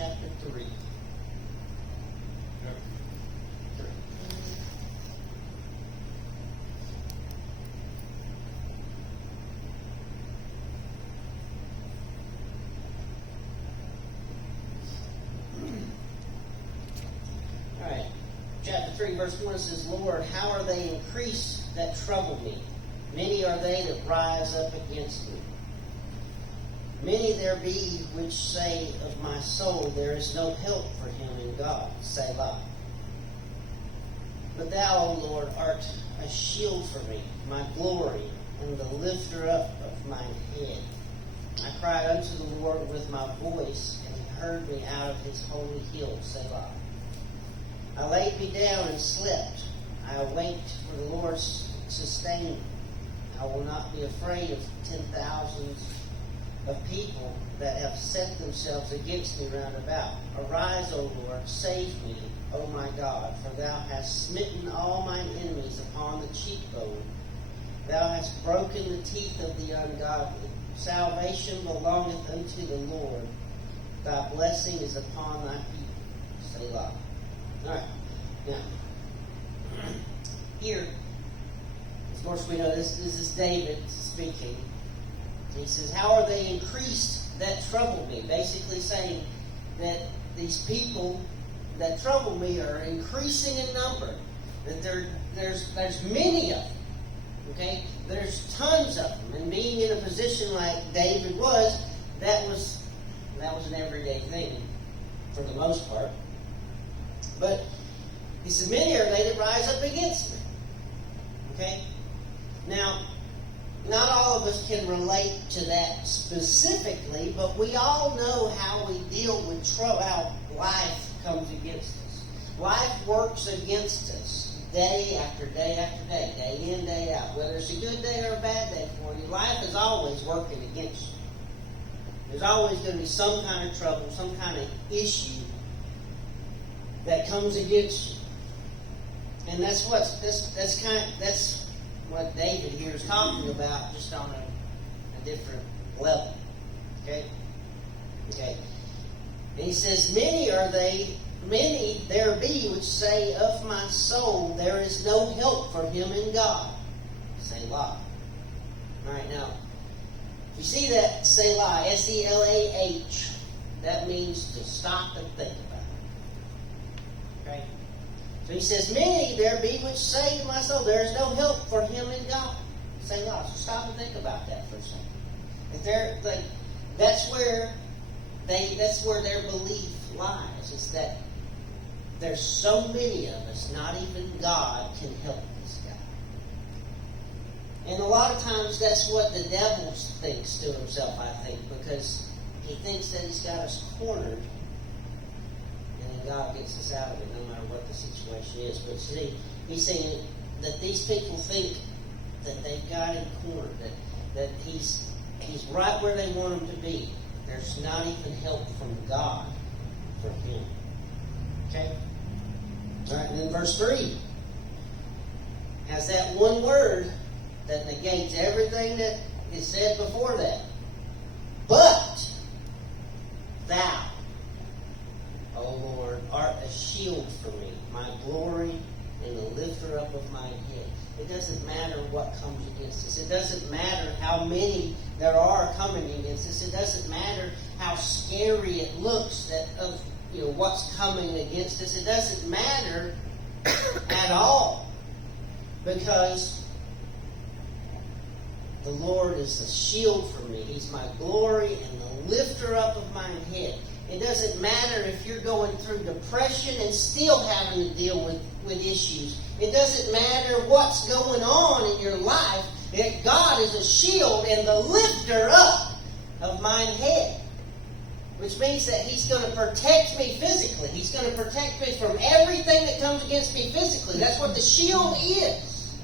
chapter 3. Alright, chapter 3, verse 1 says, Lord, how are they increased that trouble me? Many are they that rise up against me. Many there be which say of my soul, there is no help for him in God. Selah. But thou, O Lord, art a shield for me, my glory, and the lifter up of mine head. I cried unto the Lord with my voice, and he heard me out of his holy hill. Selah. I laid me down and slept. I awaked, for the Lord sustained me. I will not be afraid of 10,000s of people that have set themselves against me round about. Arise, O Lord, save me, O my God, for thou hast smitten all mine enemies upon the cheekbone. Thou hast broken the teeth of the ungodly. Salvation belongeth unto the Lord. Thy blessing is upon thy people. Selah. Alright, now, here, of course we know this is David speaking. He says, how are they increased that trouble me? Basically saying that these people that trouble me are increasing in number. That there's many of them. Okay? There's tons of them. And being in a position like David was, that was an everyday thing for the most part. But he said, many are they that rise up against me. Okay? Now, not all of us can relate to that specifically, but we all know how we deal with trouble, how life comes against us. Life works against us day after day after day, day in, day out. Whether it's a good day or a bad day for you, life is always working against you. There's always going to be some kind of trouble, some kind of issue that comes against you. And that's what David here is talking about, just on a different level. Okay? Okay. And he says, many there be which say of my soul, there is no help for him in God. Selah. Alright, now, if you see that Selah, S-E-L-A-H, that means to stop and think about it. Okay? So he says, many there be which say to my soul, there is no help for him in God. Selah. So stop and think about that for a second. If that's where their belief lies, is that there's so many of us, not even God can help this guy. And a lot of times that's what the devil thinks to himself, I think, because he thinks that he's got us cornered, and then God gets us out of it no matter what the situation is. But see, he's saying that these people think that they've got him cornered, that he's right where they want him to be. There's not even help from God for him. Okay? Alright, and then verse 3 has that one word that negates everything that is said before that. But thou, O Lord, art a shield for me, my glory and the lifter up of my head. It doesn't matter what comes against us. It doesn't matter how many there are coming against us. It doesn't matter how scary it looks of what's coming against us. It doesn't matter at all, because the Lord is a shield for me. He's my glory and the lifter up of mine head. It doesn't matter if you're going through depression and still having to deal with issues. It doesn't matter what's going on in your life. That God is a shield and the lifter up of mine head. Which means that He's going to protect me physically. He's going to protect me from everything that comes against me physically. That's what the shield is.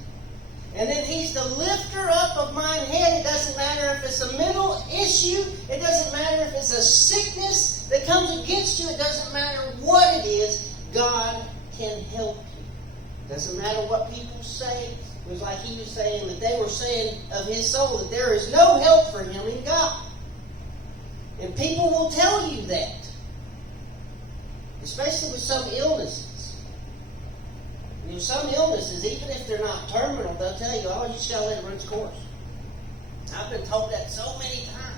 And then He's the lifter up of mine head. It doesn't matter if it's a mental issue. It doesn't matter if it's a sickness that comes against you. It doesn't matter what it is. God can help you. It doesn't matter what people say. It was like he was saying that they were saying of his soul that there is no help for him in God. And people will tell you that. especially with some illnesses. You know, some illnesses, even if they're not terminal, they'll tell you, oh, you just got to let it run its course. I've been told that so many times.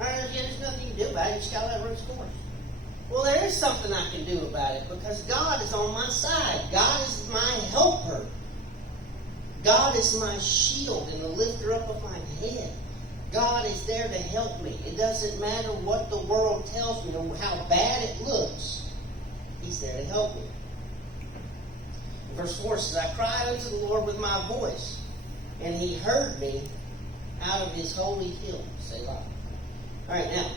There's nothing you can do about it. You just got to let it run its course. Well, there is something I can do about it because God is on my side. God is my helper. God is my shield and the lifter up of my head. God is there to help me. It doesn't matter what the world tells me or how bad it looks. He's there to help me. Verse 4 says, I cried unto the Lord with my voice, and He heard me out of His holy hill. Selah. All right, now,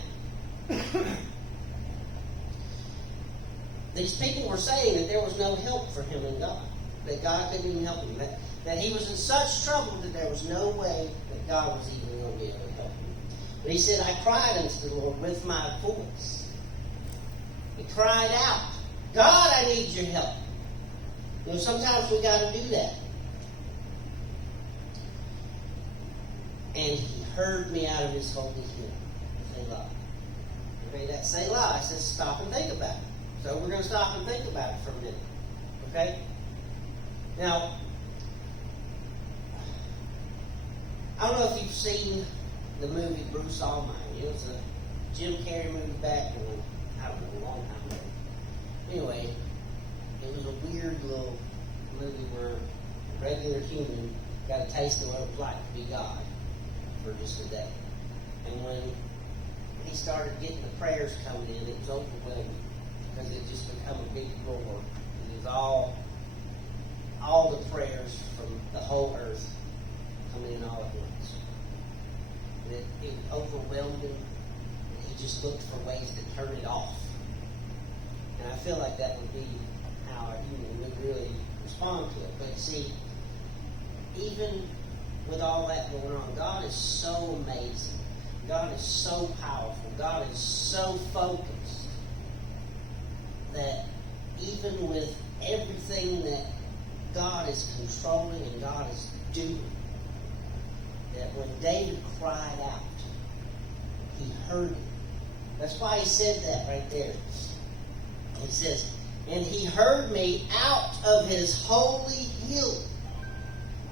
these people were saying that there was no help for him in God, that God couldn't even help him, that he was in such trouble that there was no way that God was even going to be able to help him. But he said, I cried unto the Lord with my voice. He cried out, God, I need your help. You know, sometimes we got to do that. And He heard me out of His holy hill. Selah. Okay, that Selah, I says stop and think about it. So we're going to stop and think about it for a minute. Okay? Now, I don't know if you've seen the movie Bruce Almighty. It was a Jim Carrey movie back in, I don't know, a long time ago. Anyway, it was a weird little movie where a regular human got a taste of what it was like to be God for just a day. And when he started getting the prayers coming in, it was overwhelming because it just become a big roar. It was all the prayers from the whole earth coming in all at once. And it overwhelmed him. And he just looked for ways to turn it off. And I feel like that would be how a human would really respond to it. But see, even with all that going on, God is so amazing. God is so powerful. God is so focused that even with everything that God is controlling and God is doing, that when David cried out, He heard him. That's why he said that right there. He says, and He heard me out of His holy hill.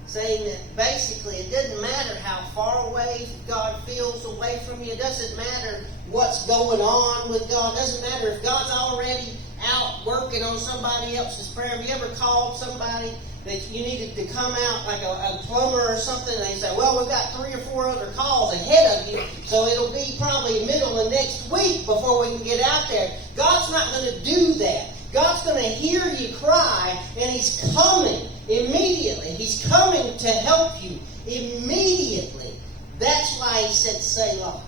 Saying that basically it doesn't matter how far away God feels away from you. It doesn't matter what's going on with God. It doesn't matter if God's already out working on somebody else's prayer. Have you ever called somebody that you needed to come out, like a plumber or something, and they say, well, we've got 3 or 4 other calls ahead of you, so it'll be probably middle of next week before we can get out there. God's not going to do that. God's going to hear you cry, and He's coming immediately. He's coming to help you immediately. That's why He said, Selah.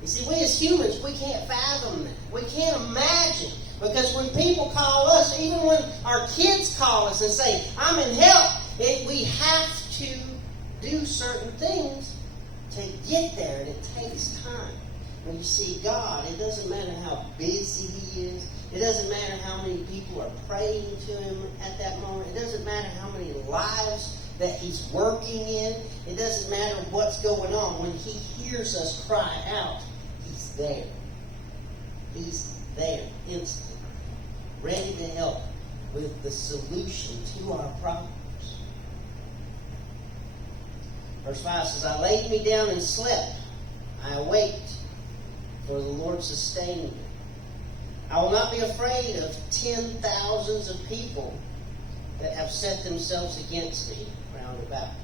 You see, we as humans, we can't fathom that. We can't imagine. Because when people call us, even when our kids call us and say, I'm in help, we have to do certain things to get there, and it takes time. When you see God, it doesn't matter how busy He is. It doesn't matter how many people are praying to Him at that moment. It doesn't matter how many lives that He's working in. It doesn't matter what's going on. When He hears us cry out, He's there. He's there instantly, ready to help with the solution to our problems. Verse 5 says, I laid me down and slept. I awaked, for the Lord sustained me. I will not be afraid of 10,000s of people that have set themselves against me round about.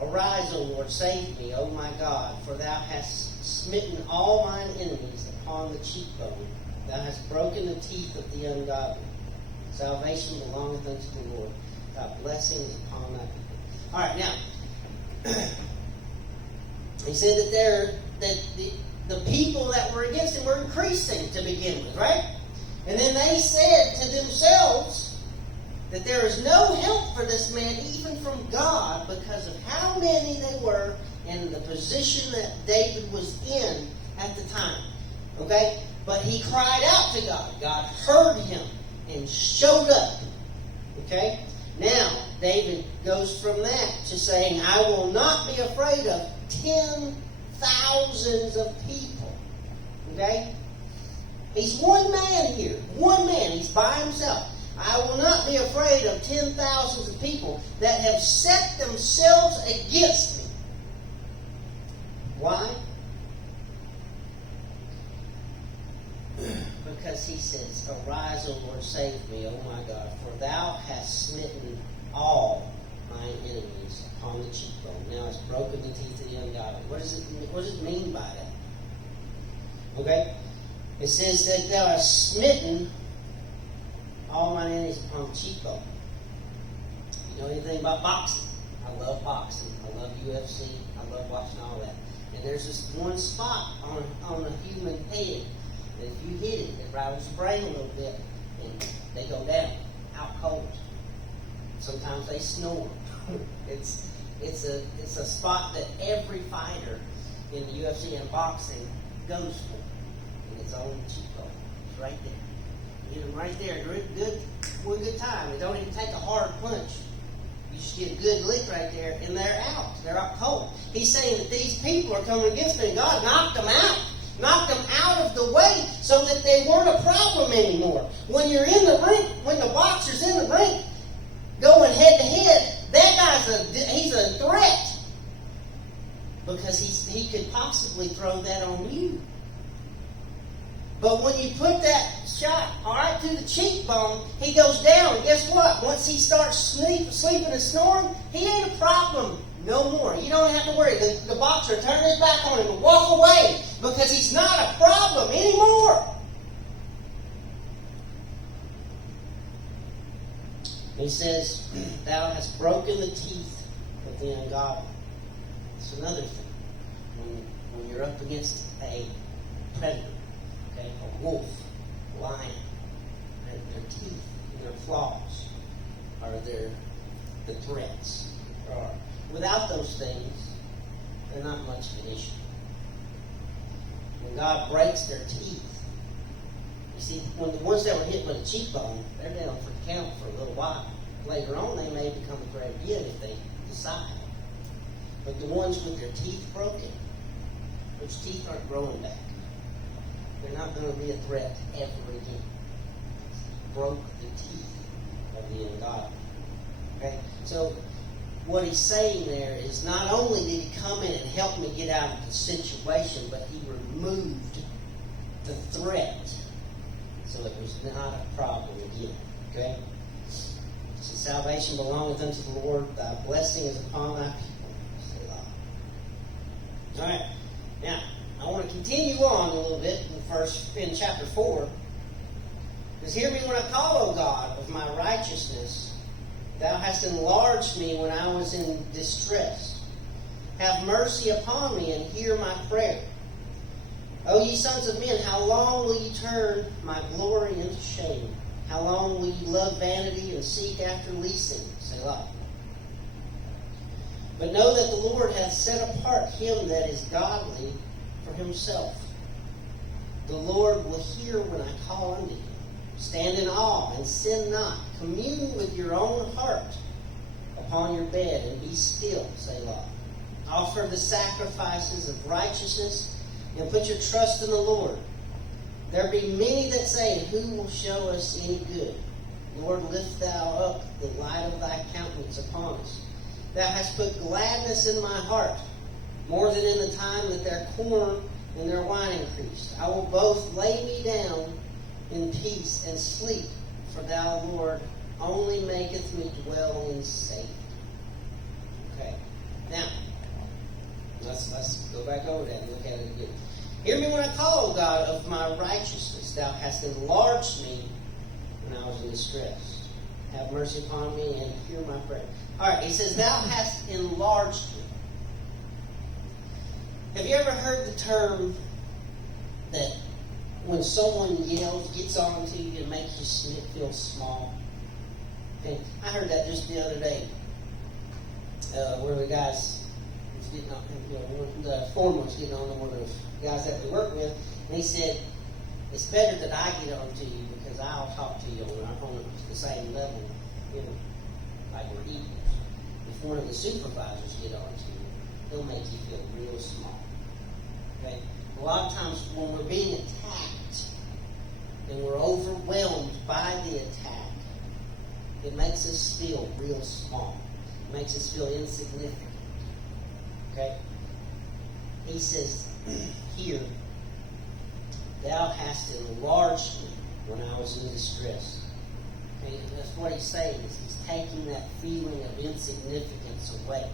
Arise, O Lord, save me, O my God, for Thou hast smitten all mine enemies upon the cheekbone. Thou hast broken the teeth of the ungodly. Salvation belongeth unto the Lord. Thy blessing is upon Thy people. All right, now, he said that the people that were against him were increasing to begin with, right? And then they said to themselves that there is no help for this man even from God because of how many they were and the position that David was in at the time. Okay? But he cried out to God. God heard him and showed up. Okay? Now, David goes from that to saying, I will not be afraid of 10,000s of people. Okay? He's one man here. One man. He's by himself. I will not be afraid of 10,000s of people that have set themselves against me. Why? Because he says, arise, O Lord, save me, O my God, for thou hast smitten all mine enemies upon the cheekbone. Now it's broken the teeth of the ungodly. What does it mean by that? Okay? It says that thou hast smitten all mine enemies upon the cheekbone. You know anything about boxing? I love boxing. I love UFC. I love watching all that. And there's this one spot on a human head that if you hit it, it rattles the brain a little bit, and they go down, out cold. Sometimes they snore. It's a spot that every fighter in the UFC and boxing goes for. And it's on the cheekbone. It's right there. You hit them right there. Good time. They don't even take a hard punch. You just get a good lick right there, and they're out. They're out cold. He's saying that these people are coming against me, and God knocked them out. Knocked them out of the way so that they weren't a problem anymore. When you're in the ring, when the boxer's in the ring, going head to head, that guy's he's a threat. Because he could possibly throw that on you. But when you put that shot right through the cheekbone, he goes down. And guess what? Once he starts sleeping and snoring, he ain't a problem no more. You don't have to worry. The boxer turn his back on him and walk away because he's not a problem anymore. He says, thou hast broken the teeth of the ungodly. It's another thing. When you're up against a predator, okay, a wolf, a lion, their teeth and their claws are the threats. Without those things, they're not much of an issue. When God breaks their teeth, you see, when the ones that were hit with a cheekbone, they're down for the count for a little while. Later on, they may become a threat again if they decide. But the ones with their teeth broken, which teeth aren't growing back, they're not going to be a threat ever again. Broke the teeth of the ungodly. Okay? So, what he's saying there is not only did he come in and help me get out of the situation, but he removed the threat so it was not a problem again. Okay? So salvation belongeth unto the Lord. Thy blessing is upon thy people. Selah. All right. Now, I want to continue on a little bit in chapter 4. Because hear me when I call, O God, of my righteousness. Thou hast enlarged me when I was in distress. Have mercy upon me and hear my prayer. O ye sons of men, how long will ye turn my glory into shame? How long will ye love vanity and seek after leasing? Selah. But know that the Lord hath set apart him that is godly for himself. The Lord will hear when I call unto him. Stand in awe and sin not. Commune with your own heart upon your bed and be still, Selah. Offer the sacrifices of righteousness and put your trust in the Lord. There be many that say, who will show us any good? Lord, lift thou up the light of thy countenance upon us. Thou hast put gladness in my heart, more than in the time that their corn and their wine increased. I will both lay me down in peace and sleep, for thou, Lord, only maketh me dwell in safety. Okay. Now, let's go back over that and look at it again. Hear me when I call, O God, of my righteousness. Thou hast enlarged me when I was in distress. Have mercy upon me and hear my prayer. All right, he says, thou hast enlarged me. Have you ever heard the term that when someone yells, gets on to you, and makes you feel small? Okay. I heard that just the other day. Where the guys was getting on, the foreman was getting on to one of those guys that we work with, and he said, it's better that I get on to you because I'll talk to you on the same level, like we're equals. If one of the supervisors get on to you, he'll make you feel real small. Okay? A lot of times when we're being attacked, and we're overwhelmed by the attack, it makes us feel real small. It makes us feel insignificant. Okay? He says here, thou hast enlarged me when I was in distress. Okay? And that's what he's saying, is he's taking that feeling of insignificance away.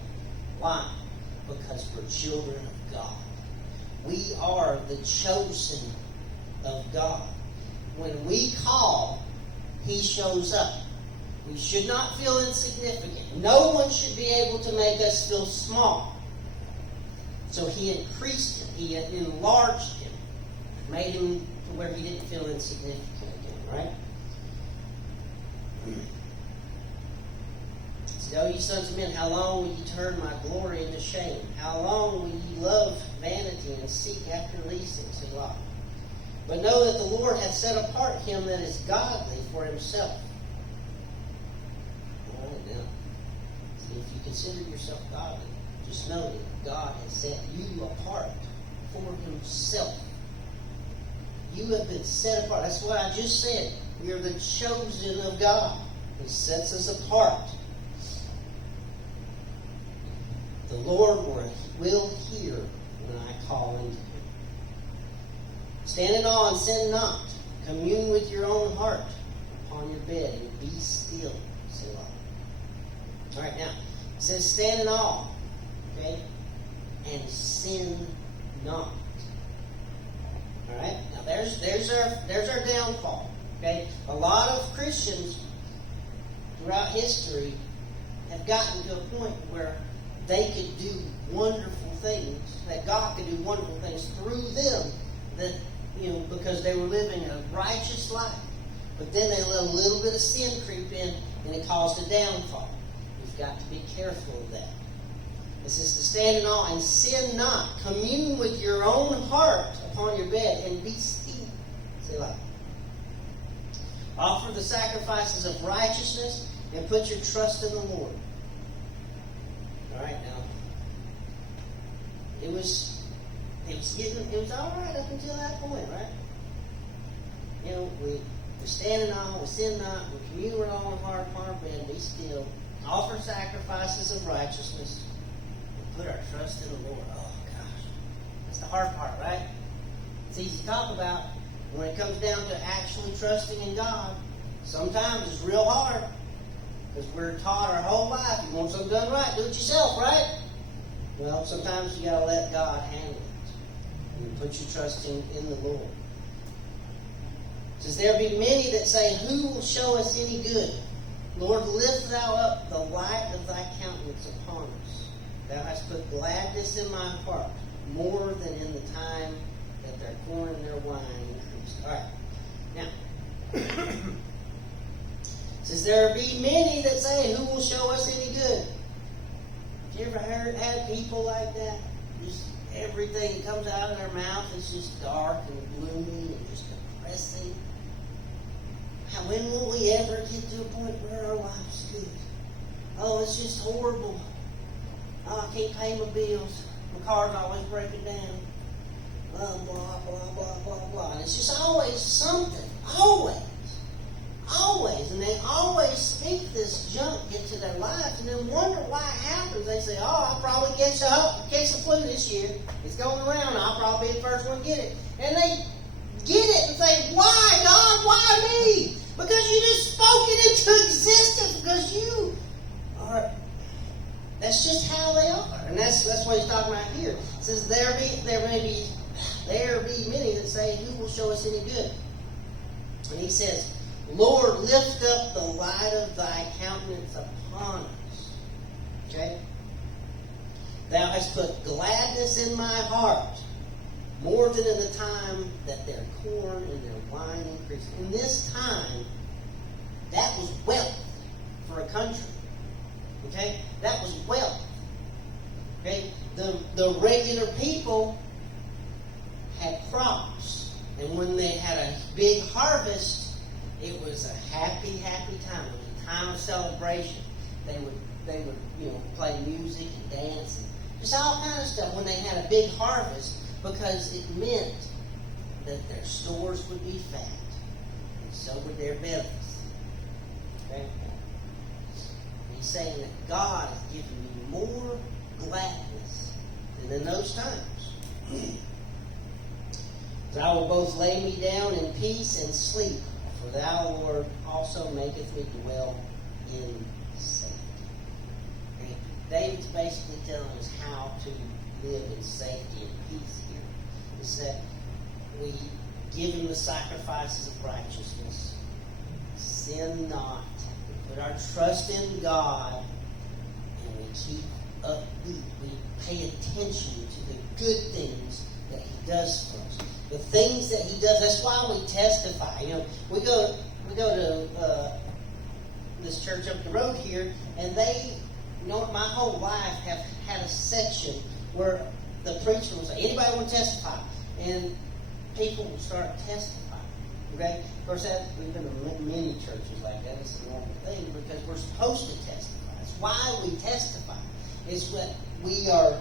Why? Because we're children of God. We are the chosen of God. When we call, He shows up. We should not feel insignificant. No one should be able to make us feel small. So He increased him. He enlarged him. Made him to where he didn't feel insignificant again, right? O ye sons of men, how long will ye turn my glory into shame? How long will ye love vanity and seek after these things? Selah. But know that the Lord hath set apart him that is godly for himself. All right, now, see, if you consider yourself godly, just know that God has set you apart for himself. You have been set apart. That's what I just said. We are the chosen of God. He sets us apart. The Lord will hear when I call unto him. Stand in awe and sin not. Commune with your own heart upon your bed and be still. Selah. All right, now, it says stand in awe. Okay? And sin not. All right? Now, there's our downfall. Okay? A lot of Christians throughout history have gotten to a point where they could do wonderful things, that God could do wonderful things through them, that, because they were living a righteous life. But then they let a little bit of sin creep in, and it caused a downfall. We've got to be careful of that. It says to stand in awe and sin not. Commune with your own heart upon your bed and be still. Selah. Offer the sacrifices of righteousness and put your trust in the Lord. All right, now, it was all right up until that point, right? We stand in awe, we sin not, we commune with our own heart upon our bed, be still, offer sacrifices of righteousness, and put our trust in the Lord. Oh, gosh. That's the hard part, right? It's easy to talk about. When it comes down to actually trusting in God, sometimes it's real hard. Because we're taught our whole life, you want something done right, do it yourself, right? Well, sometimes you got to let God handle it. And put your trust in the Lord. It says, there be many that say, who will show us any good? Lord, lift thou up the light of thy countenance upon us. Thou hast put gladness in my heart, more than in the time that their corn and their wine increased. All right. Now, it says, there be many that say, who will show us any good? Have you ever had people like that? Just everything that comes out of their mouth is just dark and gloomy and just depressing. When will we ever get to a point where our life's good? Oh, it's just horrible. Oh, I can't pay my bills. My car's always breaking down. Blah, blah, blah, blah, blah, blah. And it's just always something. Always. Always. And they always speak this junk into their lives and then wonder why it happens. They say, I'll probably catch the flu this year. It's going around. I'll probably be the first one to get it. And they get it and say, why, God? Why me? Because you just spoke it into existence. Because you are... That's just how they are. And that's what he's talking about here. It says, there be many that say, who will show us any good? And he says, Lord, lift up the light of thy countenance upon us. Okay? Thou hast put gladness in my heart, more than in the time that their corn and their wine increased. In this time, that was wealth for a country. Okay? That was wealth. Okay? The regular people had crops. And when they had a big harvest, it was a happy, happy time. It was a time of celebration. They would play music and dance and just all kind of stuff when they had a big harvest, because it meant that their stores would be fat. so would their bellies. Okay? He's saying that God has given you more gladness than in those times. For I will both lay me down in peace and sleep, for thou, Lord, also maketh me dwell in safety. And David's basically telling us how to live in safety and peace here. Is that we give him the sacrifices of righteousness. Sin not. We put our trust in God, and we keep upbeat. We pay attention to the good things that he does for us. The things that he does. That's why we testify. We go to this church up the road here, and they, my whole life have had a section where the preacher will say, anybody want to testify? And people will start testifying. Okay? Of course, we've been in many churches like that. It's a normal thing because we're supposed to testify. That's why we testify. It's what we are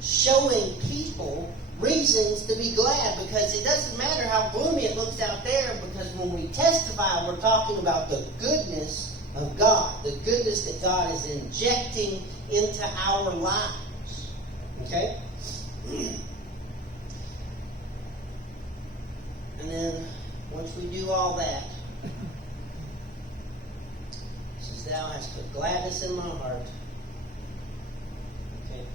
showing people reasons to be glad, because it doesn't matter how gloomy it looks out there, because when we testify, we're talking about the goodness of God, the goodness that God is injecting into our lives. Okay? And then, once we do all that, it says, thou hast put gladness in my heart. Okay?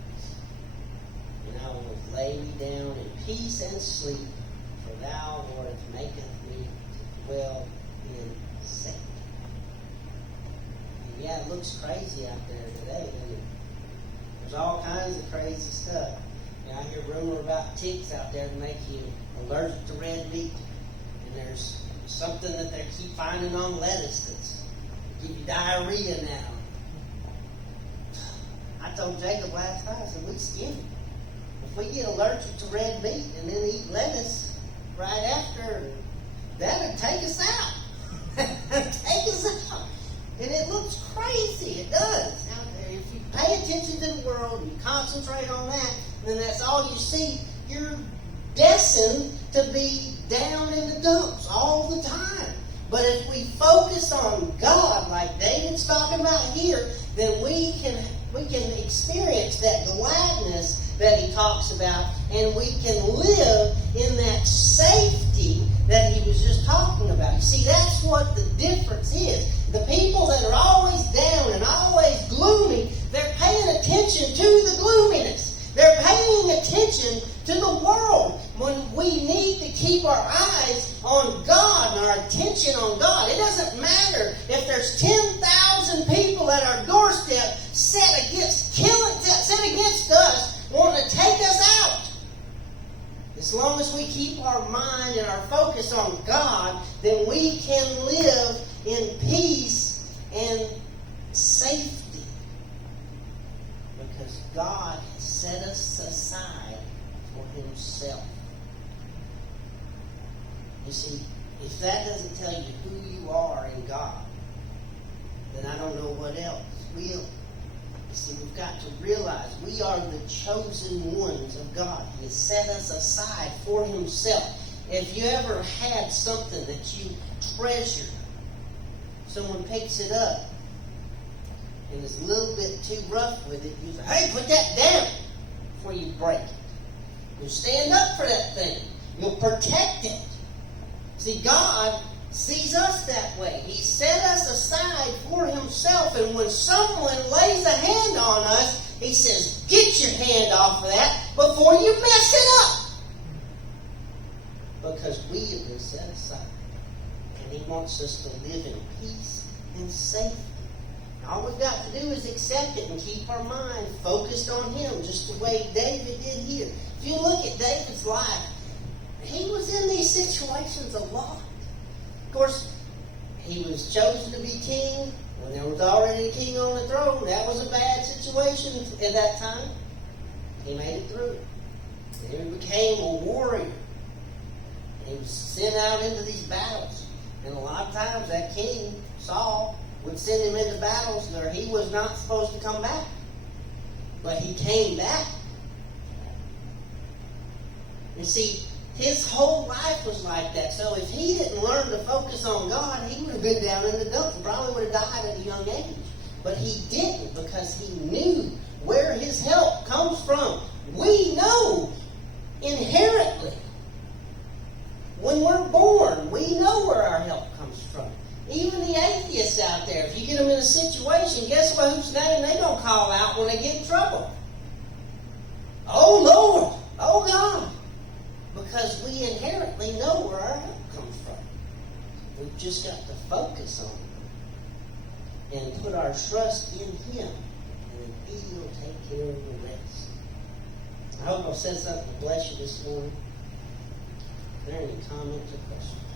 And I will lay me down in peace and sleep, for thou, Lord, maketh me to dwell in safety. And yeah, it looks crazy out there today, doesn't it? There's all kinds of crazy stuff. I hear rumor about ticks out there to make you allergic to red meat. And there's something that they keep finding on lettuce that's give you diarrhea now. I told Jacob last night, I said, we skinny. If we get allergic to red meat and then eat lettuce right after, that would take us out. Take us out. And it looks crazy. It does. Out there. If you pay attention to the world and you concentrate on that, then that's all you see. You're destined to be down in the dumps all the time. But if we focus on God, like David's talking about here, then we can experience that gladness that he talks about, and we can live in that safety that he was just talking about. You see, that's what the difference is. The people that are always down and always gloomy, they're paying attention to the gloominess. They're paying attention to the world, when we need to keep our eyes on God and our attention on God. It doesn't matter if there's 10,000 people at our doorstep set against us, wanting to take us out. As long as we keep our mind and our focus on God, then we can live in peace and safety. Because God has set us aside for himself. You see, if that doesn't tell you who you are in God, then I don't know what else will. You see, we've got to realize we are the chosen ones of God. He has set us aside for himself. If you ever had something that you treasure, someone picks it up and is a little bit too rough with it, you say, hey, put that down before you break it. You'll stand up for that thing. You'll protect it. See, God sees us that way. He set us aside for himself, and when someone lays a hand on us, he says, get your hand off of that before you mess it up. Because we have been set aside. And he wants us to live in peace and safety. All we've got to do is accept it and keep our mind focused on him, just the way David did here. If you look at David's life, he was in these situations a lot. Of course, he was chosen to be king when there was already a king on the throne. That was a bad situation at that time. He made it through it. And he became a warrior. He was sent out into these battles. And a lot of times that king, Saul, would send him into battles where he was not supposed to come back. But he came back. You see, His whole life was like that. So if he didn't learn to focus on God, he would have been down in the dumps and probably would have died at a young age. But he didn't, because he knew where his help comes from. We know inherently. When we're born, we know where our help comes from. Even the atheists out there, if you get them in a situation, guess what? Whose name they don't call out when they get in trouble? Oh Lord! Oh God! Because we inherently know where our help comes from. We've just got to focus on it and put our trust in Him, and He will take care of the rest. I hope I've said something to bless you this morning. Are there any comments or questions?